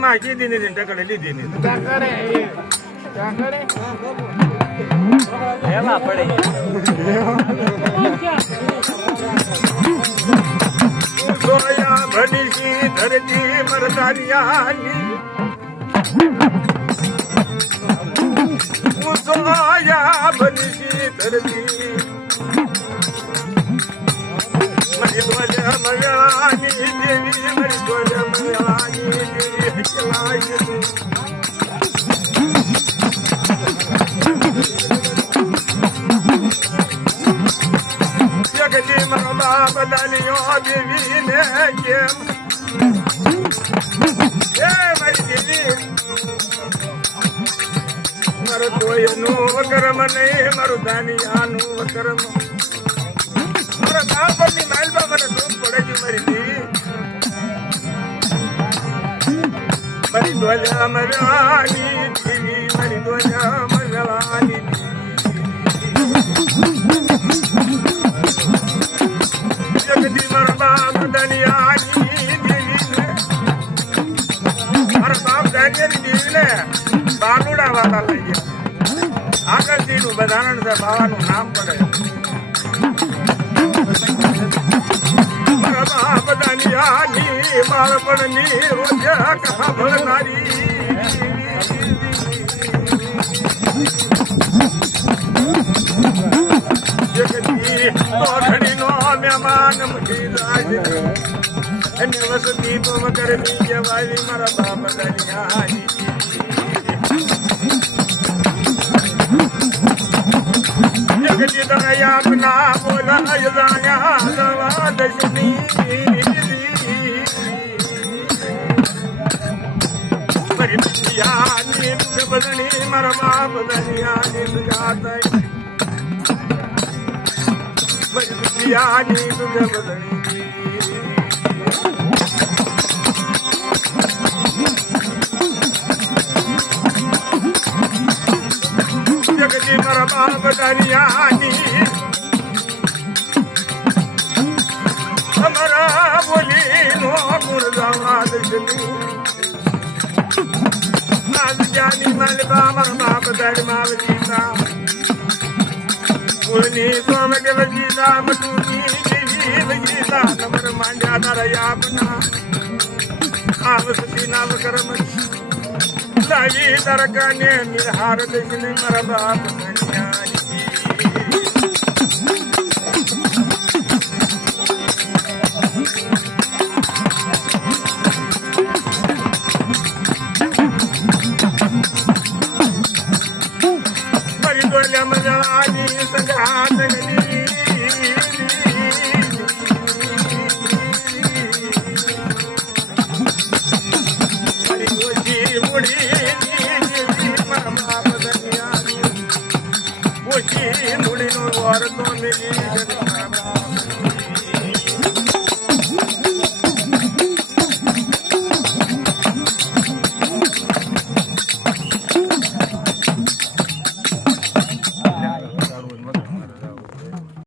माहिती देणे त्यांच्याकडे देणे सोया भणीची धरती मरदारिया सोया भणीची धरती मरी ध्वज मयानी देवी मरी ध्वज मयानी देवी जगती मरबा बदलियो देवी ने केम मरी देवी मर तोय नो कर्म नहीं मरुदानिया नो कर्म बापनी माइल बाबा धूप पड़ेगी मरी मरी ध्वजा मरवानी देवी मरी ध्वजा मरवानी जगती मरबा दनियानी देवी ने हर बाप दानियानी देवी ने बालूड़ा वाला लगे आकर तीनों बधारण से बाबा नाम पड़े बदनियानी बाळपणी रोजा कहा भरणारी जगती तोडणी नो मेहमान मुठी जायनी वसती तुम करनी जवाई मरा बाप बदनियानी जगती दया अपना बोला जाया दवा दशनी यानी बदनी मरवा बदनियानी सुजाता यानी तुझे बदनी जगती मरवा बदनियानी हमारा बोली नो मुर्दावा दशनी जानी मलबा मरबा बदर मावजीता मुनी सोम के वजीता मटूनी देवी वजीता नमर मांजा नरया अपना आव सती नाम कर्म लाई तरकने निरहार दशनी मरबा बदनियानी मजानी संघात मुड़ी मुड़ी मुड़ी नो वार तो मिली